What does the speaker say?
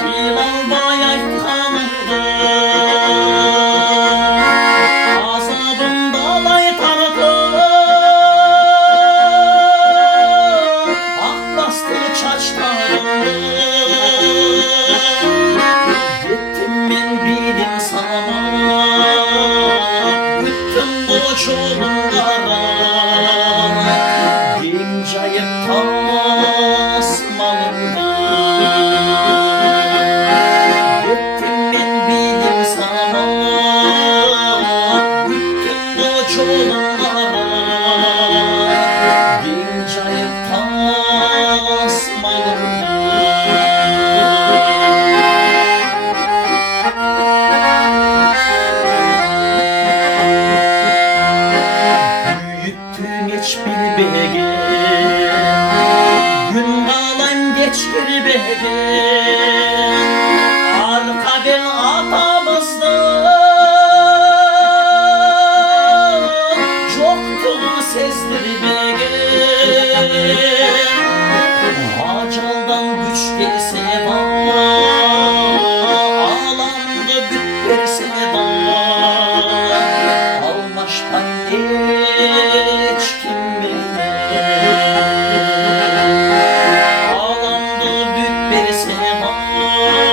Tilan bayay tanırdı, azabım dalay tardı. Ah bastı çaçlarımı, gittim ben bilim sana. Bütün bu çolumlara gencayıp tasmalımda. Gittim ben bilim sana. Bütün bu çolumlara gencayıp tasmalımda. Geç bir bege, gün bağlan geç bir bege. Arka ben atamızdan çoktur sezdir bege. Acaldan güç gelse bana, alamda güç verse bana. Almaştan geç kim bilir, alamda güç verse bana.